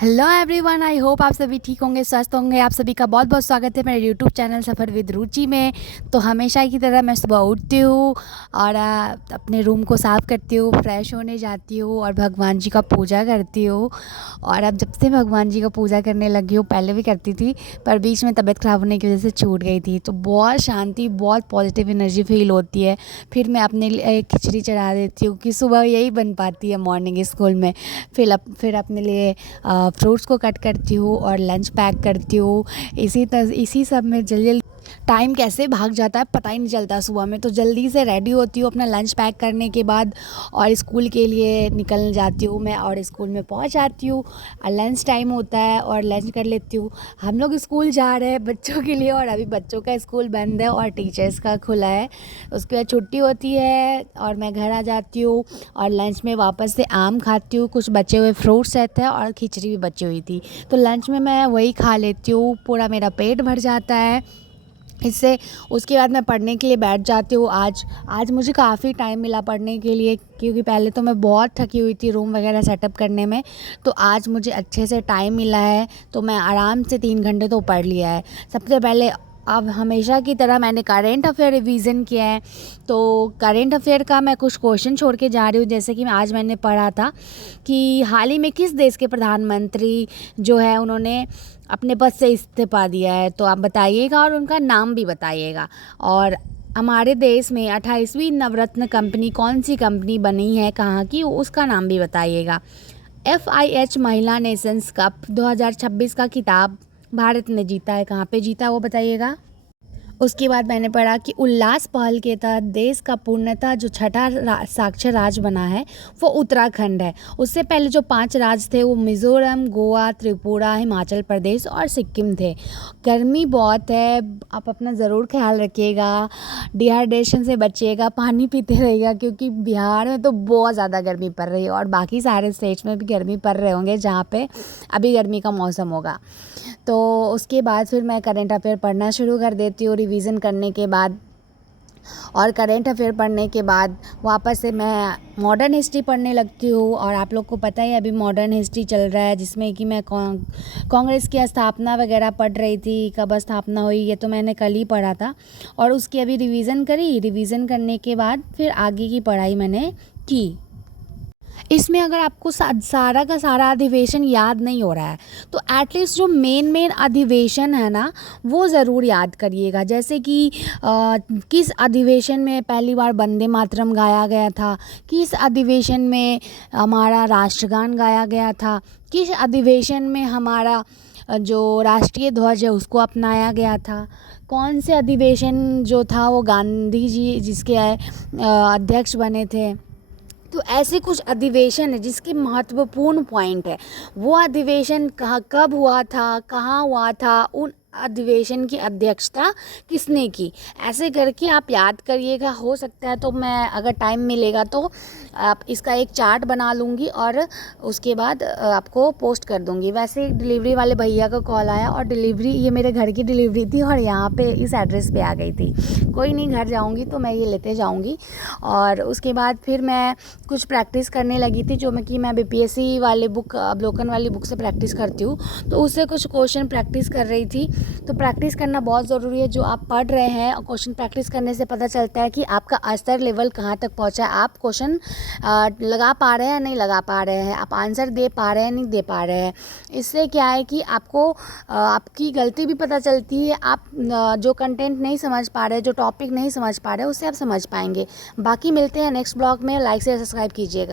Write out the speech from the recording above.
Hello everyone, I hope आप सभी ठीक होंगे, स्वस्थ होंगे। आप सभी का बहुत बहुत स्वागत है मेरे यूट्यूब चैनल सफ़र विद रुचि में। तो हमेशा की तरह मैं सुबह उठती हूँ और अपने रूम को साफ़ करती हूँ, फ्रेश होने जाती हूँ और भगवान जी का पूजा करती हूँ। और अब जब से भगवान जी का पूजा करने लगी हूँ, पहले भी करती थी पर बीच में तबीयत ख़राब होने की वजह से छूट गई थी, तो बहुत शांति, बहुत पॉजिटिव एनर्जी फील होती है। फिर मैं अपने लिए खिचड़ी चढ़ा देती हूँ कि सुबह यही बन पाती है मॉर्निंग स्कूल में। फिर अपने लिए फ्रूट्स को कट करती हूँ और लंच पैक करती हूँ। इसी सब में जल्दी टाइम कैसे भाग जाता है पता ही नहीं चलता सुबह में। तो जल्दी से रेडी होती हूँ अपना लंच पैक करने के बाद और स्कूल के लिए निकल जाती हूँ मैं, और स्कूल में पहुँच जाती हूँ। लंच टाइम होता है और लंच कर लेती हूँ। हम लोग स्कूल जा रहे हैं बच्चों के लिए, और अभी बच्चों का स्कूल बंद है और टीचर्स का खुला है। उसके बाद छुट्टी होती है और मैं घर आ जाती हूँ और लंच में वापस से आम खाती हूँ। कुछ बचे हुए फ्रूट्स रहते हैं और खिचड़ी भी बची हुई थी, तो लंच में मैं वही खा लेती हूँ। पूरा मेरा पेट भर जाता है इससे। उसके बाद मैं पढ़ने के लिए बैठ जाती हूँ। आज मुझे काफ़ी टाइम मिला पढ़ने के लिए, क्योंकि पहले तो मैं बहुत थकी हुई थी रूम वगैरह सेटअप करने में। तो आज मुझे अच्छे से टाइम मिला है, तो मैं आराम से 3 घंटे तो पढ़ लिया है। सबसे पहले अब हमेशा की तरह मैंने करेंट अफेयर रिवीजन किया है। तो करेंट अफेयर का मैं कुछ क्वेश्चन छोड़ के जा रही हूँ। जैसे कि आज मैंने पढ़ा था कि हाल ही में किस देश के प्रधानमंत्री जो है उन्होंने अपने पद से इस्तीफा दिया है, तो आप बताइएगा और उनका नाम भी बताइएगा। और हमारे देश में 28वीं नवरत्न कंपनी कौन सी कंपनी बनी है, कहाँ की, उसका नाम भी बताइएगा। FIH महिला नेशंस कप 2026 का खिताब भारत ने जीता है, कहाँ पे जीता वो बताइएगा। उसके बाद मैंने पढ़ा कि उल्लास पहल के तहत देश का पूर्णतः जो छठा साक्षर राज्य बना है वो उत्तराखंड है। उससे पहले जो 5 राज्य थे वो मिज़ोरम, गोवा, त्रिपुरा, हिमाचल प्रदेश और सिक्किम थे। गर्मी बहुत है, आप अपना ज़रूर ख्याल रखिएगा, डिहाइड्रेशन से बचिएगा, पानी पीते रहिएगा, क्योंकि बिहार में तो बहुत ज़्यादा गर्मी पड़ रही है और बाकी सारे स्टेट्स में भी गर्मी पड़ रहे होंगे जहाँ पे अभी गर्मी का मौसम होगा। तो उसके बाद फिर मैं करेंट अफेयर पढ़ना शुरू कर देती हूँ रिवीजन करने के बाद। और करेंट अफेयर पढ़ने के बाद वापस से मैं मॉडर्न हिस्ट्री पढ़ने लगती हूँ। और आप लोग को पता है अभी मॉडर्न हिस्ट्री चल रहा है, जिसमें कि मैं कांग्रेस की स्थापना वगैरह पढ़ रही थी। कब स्थापना हुई ये तो मैंने कल ही पढ़ा था, और उसकी अभी रिवीजन करी। रिवीजन करने के बाद फिर आगे की पढ़ाई मैंने की। इसमें अगर आपको सारा का सारा अधिवेशन याद नहीं हो रहा है तो एटलीस्ट जो मेन अधिवेशन है ना वो ज़रूर याद करिएगा। जैसे कि किस अधिवेशन में पहली बार वंदे मातरम गाया गया था, किस अधिवेशन में हमारा राष्ट्रगान गाया गया था, किस अधिवेशन में हमारा जो राष्ट्रीय ध्वज है उसको अपनाया गया था, कौन से अधिवेशन जो था वो गांधी जी जिसके अध्यक्ष बने थे। तो ऐसे कुछ अधिवेशन है जिसके महत्वपूर्ण पॉइंट है, वो अधिवेशन कहाँ कब हुआ था, कहाँ हुआ था, उन अधिवेशन की अध्यक्षता किसने की, ऐसे करके आप याद करिएगा। हो सकता है तो मैं अगर टाइम मिलेगा तो आप इसका एक चार्ट बना लूँगी और उसके बाद आपको पोस्ट कर दूँगी। वैसे डिलीवरी वाले भैया का कॉल आया और डिलीवरी, ये मेरे घर की डिलीवरी थी और यहाँ पे इस एड्रेस पे आ गई थी। कोई नहीं, घर जाऊँगी तो मैं ये लेते जाऊँगी। और उसके बाद फिर मैं कुछ प्रैक्टिस करने लगी थी, जो मैं BPSC वाले बुक, अवलोकन वाली बुक से प्रैक्टिस करती हूँ। तो उससे कुछ क्वेश्चन प्रैक्टिस कर रही थी। तो प्रैक्टिस करना बहुत ज़रूरी है। जो आप पढ़ रहे हैं और क्वेश्चन प्रैक्टिस करने से पता चलता है कि आपका स्तर लेवल कहाँ तक पहुँचा है, आप क्वेश्चन लगा पा रहे हैं नहीं लगा पा रहे हैं, आप आंसर दे पा रहे हैं नहीं दे पा रहे हैं। इससे क्या है कि आपको आपकी गलती भी पता चलती है। आप जो कंटेंट नहीं समझ पा रहे, जो टॉपिक नहीं समझ पा रहे, उससे आप समझ पाएंगे। बाकी मिलते हैं नेक्स्ट ब्लॉग में। लाइक से सब्सक्राइब कीजिएगा।